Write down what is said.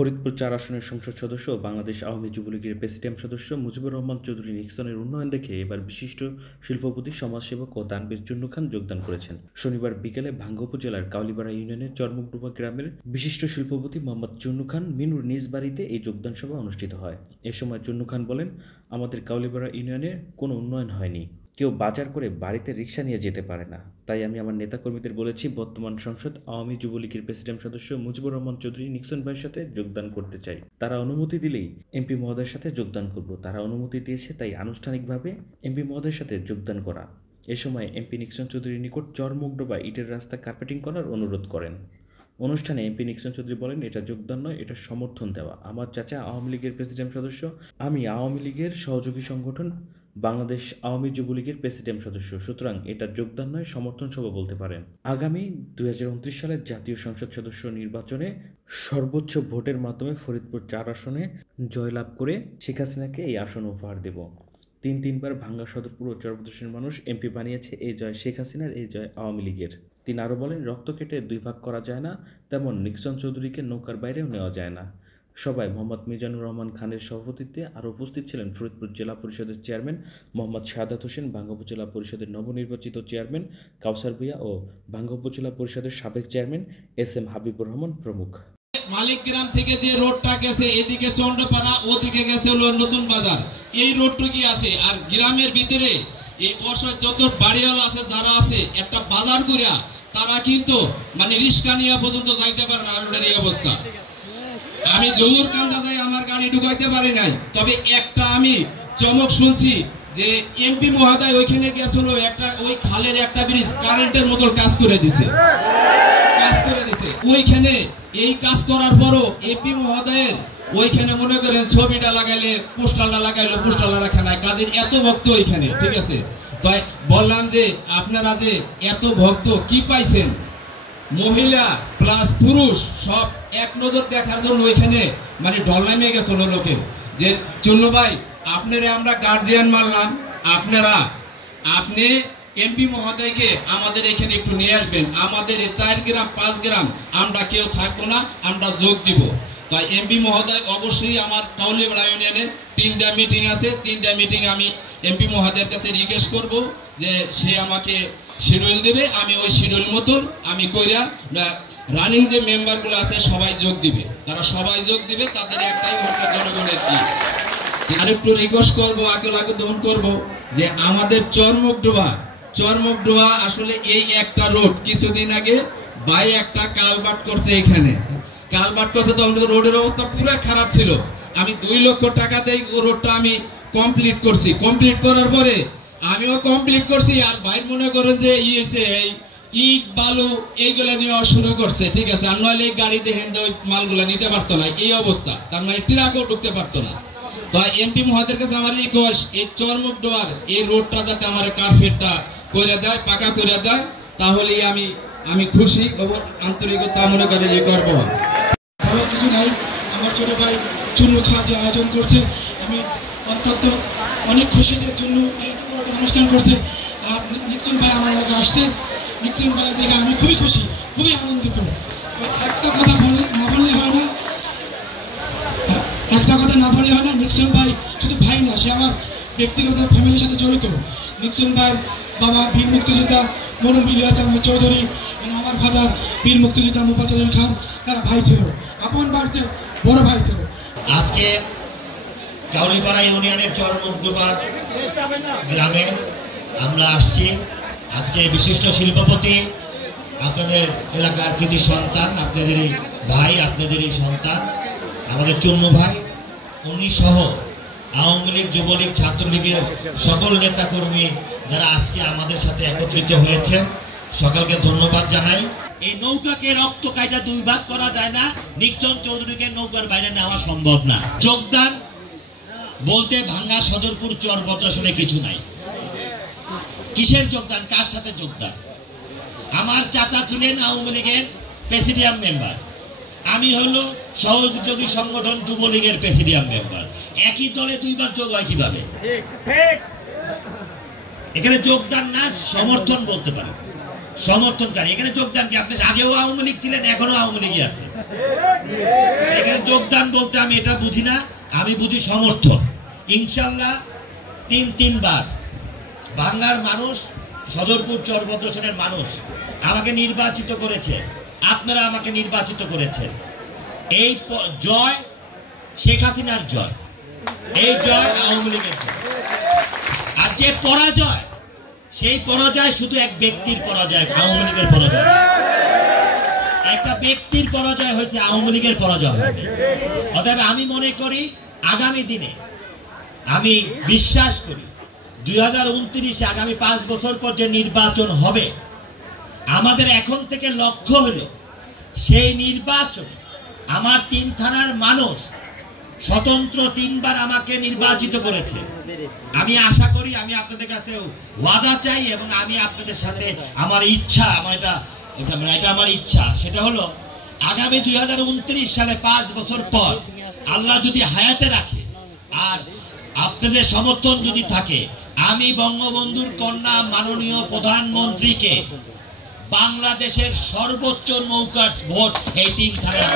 ফরিদপুর ৪ আসনের সংসদ সদস্য ও বাংলাদেশ আওয়ামী যুবলীগের প্রেসিডিয়াম সদস্য মুজিবুর রহমান চৌধুরী নিক্সনের উন্নয়ন দেখে এবার বিশিষ্ট শিল্পপতি, সমাজসেবক ও দানবীর চুন্নু খান যোগদান করেছেন। শনিবার বিকেলে ভাঙ্গা উপজেলার কাউলিপাড়া ইউনিয়নের চরমুকডুবা গ্রামের বিশিষ্ট শিল্পপতি মোহাম্মদ চুন্নু খান মিনুর নিজ বাড়িতে এই যোগদান সভা অনুষ্ঠিত হয়। এ সময় চুন্নু খান বলেন, আমাদের কাউলিপাড়া ইউনিয়নে কোনো উন্নয়ন হয়নি, কেউ বাজার করে বাড়িতে রিক্সা নিয়ে যেতে পারে না। তাই আমি আমার নেতাকর্মীদের বলেছি, বর্তমান সংসদ আওয়ামী যুবলীগের প্রেসিডিয়াম সদস্য মুজিবুর রহমান চৌধুরী নিক্সন ভাইয়ের সাথে যোগদান করতে চাই। তারা অনুমতি দিলেই এমপি মহোদয়ের সাথে যোগদান করব। তারা অনুমতি দিয়েছে, তাই আনুষ্ঠানিকভাবে এমপি মহোদয়ের সাথে যোগদান করা। এ সময় এমপি নিক্সন চৌধুরীর নিকট চরমুকডোবা ইটের রাস্তা কার্পেটিং করার অনুরোধ করেন। অনুষ্ঠানে এমপি নিক্সন চৌধুরী বলেন, এটা যোগদান নয়, এটা সমর্থন দেওয়া। আমার চাচা আওয়ামী লীগের প্রেসিডিয়াম সদস্য, আমি আওয়ামী লীগের সহযোগী সংগঠন বাংলাদেশ আওয়ামী যুবলীগের প্রেসিডিয়াম সদস্য, সুতরাং এটা যোগদান নয়, সমর্থন সভা বলতে পারেন। আগামী 2029 সালের জাতীয় সংসদ সদস্য নির্বাচনে সর্বোচ্চ ভোটের মাধ্যমে ফরিদপুর 4 আসনে জয়লাভ করে শেখ হাসিনাকে এই আসন উপহার দেব। তিনবার ভাঙ্গা সদর পুর চরপ্রদেশের মানুষ এমপি বানিয়েছে। এই জয় শেখ হাসিনার, এই জয় আওয়ামী লীগের। তিনি আরও বলেন, রক্ত কেটে 2 ভাগ করা যায় না, তেমন নিক্সন চৌধুরীকে নৌকার বাইরেও নেওয়া যায় না। সভায় মোহাম্মদ মিজানুর রহমান খানের সভাপতিত্বে আরও উপস্থিত ছিলেন ফরিদপুর জেলা পরিষদের চেয়ারম্যান মোহাম্মদ শাহাদাত হোসেন, ভাঙ্গা উপজেলা পরিষদের নবনির্বাচিত চেয়ারম্যান কাউসার ভূঁইয়া ও ভাঙ্গা উপজেলা পরিষদের সাবেক চেয়ারম্যান SM হাবিবুর রহমান প্রমুখ। মালিকগ্রাম থেকে যে রোডটা গেছে এদিকে চন্ডপাড়া, ওদিকে গেছে হলো নতুন বাজার, এই রোডটুকি আছে। আর গ্রামের ভিতরে এই অসহায় যত বাড়িওয়ালা আছে, যারা আছে একটা বাজার করিয়া তারা কিন্তু মানে রিস্কা নিয়ে পর্যন্ত যাইতে পারে না। রোডের এই অবস্থা, আমি জহুর কান্দা যাই, আমার গাড়ি ঢুকাইতে পারি নাই। তবে একটা আমি চমক শুনছি যে এমপি মহোদয় ওইখানে গেছিল, একটা ওই খালের একটা ব্রিজ কারেন্টের মতো কাজ করে দিছে। ওইখানে এই কাজ করার পরও এমপি মহোদয়ের ওইখানে মনে করেন ছবিটা লাগাইলে, পোস্টারটা লাগাইলো, পোস্টারটা রাখা নাই। কাজের এত ভক্ত ওইখানে, ঠিক আছে। তাই বললাম যে আপনারা যে এত ভক্ত কি পাইছেন, মহিলা প্লাস পুরুষ সব এক নজর দেখার জন্য ওইখানে মানে ঢল নামিয়ে গেছিল লোকের, যে চুন্নু ভাই আপনারে আমরা গার্জিয়ান মানলাম, আপনি এমপি মহোদয়কে আমাদের এখানে একটু নিয়ে আসবেন। আমাদের 4 গ্রাম 5 গ্রাম আমরা কেউ থাকবো না, আমরা যোগ দিব। তাই এমপি মহোদয় অবশ্যই আমার কাউলিপাড়া ইউনিয়নে 3টা মিটিং আছে, 3টা মিটিং আমি এমপি মহোদয়ের কাছে রিকোয়েস্ট করব যে সে আমাকে শিডিউল দেবে, আমি ওই শিডিউল মতন আমি কইরা রানিং যে মেম্বারগুলো আছে সবাই যোগ দিবে, তারা সবাই যোগ দিবে। তাদের একটাই হচ্ছে জনগণের কি। আরেকটু রিকোয়েস্ট করবো, আকুল করবো যে আমাদের চরমুকডোবা আসলে এই একটা রোড কিছুদিন আগে ভাই একটা কালভার্ট করছে, এখানে কালভার্ট করছে। তো আমাদের রোডের অবস্থা পুরো খারাপ ছিল। আমি 2 লক্ষ টাকা দিয়ে ও রোডটা আমি কমপ্লিট করছি। কমপ্লিট করার পরে আমিও কমপ্লিট করছি, আর ভাই মনে করেন যে এই ইট বালু এইগুলা নেওয়া শুরু করছে, ঠিক আছে। আর নইলে এই গাড়ি দেখেন ওই মালগুলা নিতে পারতো না, এই অবস্থা। তার মানে ট্রাকও ঢুকতে পারতো না। তো এমপি মহোদয়ের কাছে আমার রিকোয়েস্ট, এই চরমুকডোবার এই রোডটা যাতে আমার কার্পেটটা করে দেয়, পাকা করে দেয়, তাহলে আমি খুশি এবং আন্তরিকতা মনে করে যে করবো। ভালো কিছু নাই, আমার ছোট ভাই চুন্নু খান যে আয়োজন করছে, আমি অত্যন্ত অনেক খুশি যে চুন্নু অনুষ্ঠান করছে। আর নিক্সন ভাই আমার এলাকায় আসছে, নিক্সন ভাই দেখে আমি খুবই খুশি, খুবই আনন্দিত। একটা কথা না বললে হয় না, নিক্সন ভাই শুধু ভাই না, সে আমার ব্যক্তিগত ফ্যামিলির সাথে জড়িত। নিক্সন ভাইয়ের বাবা বীর মুক্তিযোদ্ধা মনবীর হাসান চৌধুরী, আমার ফাদার বীর মুক্তিযোদ্ধা মুফাজ্জল খান, তারা ভাই ছিল, আপন ভাই ছিল, বড় ভাই ছিল। আজকে কাউলিপাড়া ইউনিয়নের চরমুকডোবা গ্রামে আমরা আসছি। আজকে বিশিষ্ট শিল্পপতি, আপনাদের এলাকার কৃতি সন্তান, আপনাদেরই ভাই, আপনাদেরই সন্তান আমাদের চুন্নু ভাই, উনি সহ আওয়ামী লীগ, যুবলীগ, ছাত্রলীগের সকল নেতাকর্মী যারা আজকে আমাদের সাথে একত্রিত হয়েছেন, সকলকে ধন্যবাদ জানাই। এই নৌকাকে রক্ত কাইটা 2 ভাগ করা যায় না, নিক্সন চৌধুরীকে নৌকার বাইরে নেওয়া সম্ভব না। যোগদান বলতে ভাঙ্গা সদরপুর চরপদ্রাসনে কিছু নাই। কিসের যোগদান, কার সাথে যোগদান? আমার চাচা ছিলেন আওয়ামী লীগের প্রেসিডিয়াম মেম্বার, আমি হলো সহযোগী সংগঠন যুবলীগের প্রেসিডিয়াম মেম্বার। একই দলে 2 বার যোগ হয় কিভাবে? এখানে যোগদান না, সমর্থন বলতে পারে। সমর্থনকারী। এখানে যোগদান কি আপনি আগেও আওয়ামী লীগ ছিলেন, এখনো আওয়ামী লীগই আছে। এখানে যোগদান বলতে আমি এটা বুঝি না, আমি বুঝি সমর্থন। ইনশাল্লাহ তিনবার বাংলার মানুষ, সদরপুর চরভদ্রসনের মানুষ আমাকে নির্বাচিত করেছে, আপনারা আমাকে নির্বাচিত করেছেন। এই জয় শেখ হাসিনার জয়, এই জয় আওয়ামী লীগের জয়। আর যে পরাজয়, সেই পরাজয় শুধু এক ব্যক্তির পরাজয়, আওয়ামী লীগের পরাজয়। একটা ব্যক্তির পরাজয় হয়েছে, আওয়ামী লীগের পরাজয় হয়নি। অতএব আমি মনে করি আগামী দিনে, আমি বিশ্বাস করি 2029-এ আগামী 5 বছর পর যে নির্বাচন হবে, আমাদের এখন থেকে লক্ষ্য হলো সেই নির্বাচনে আমার 3 থানার মানুষ স্বতন্ত্র 3বার আমাকে নির্বাচিত করেছে। আমি আশা করি, আমি আপনাদের কাছে ওয়াদা চাই এবং আমি আপনাদের সাথে আমার ইচ্ছা, এটা আমার ইচ্ছা, সেটা হলো আগামী 2029 সালে 5 বছর পর আল্লাহ যদি হায়াতে রাখে আর আপনাদের সমর্থন যদি থাকে, আমি বঙ্গবন্ধুর কন্যা মাননীয় প্রধানমন্ত্রীকে বাংলাদেশের সর্বোচ্চ নৌকার ভোট এই 3 থানায়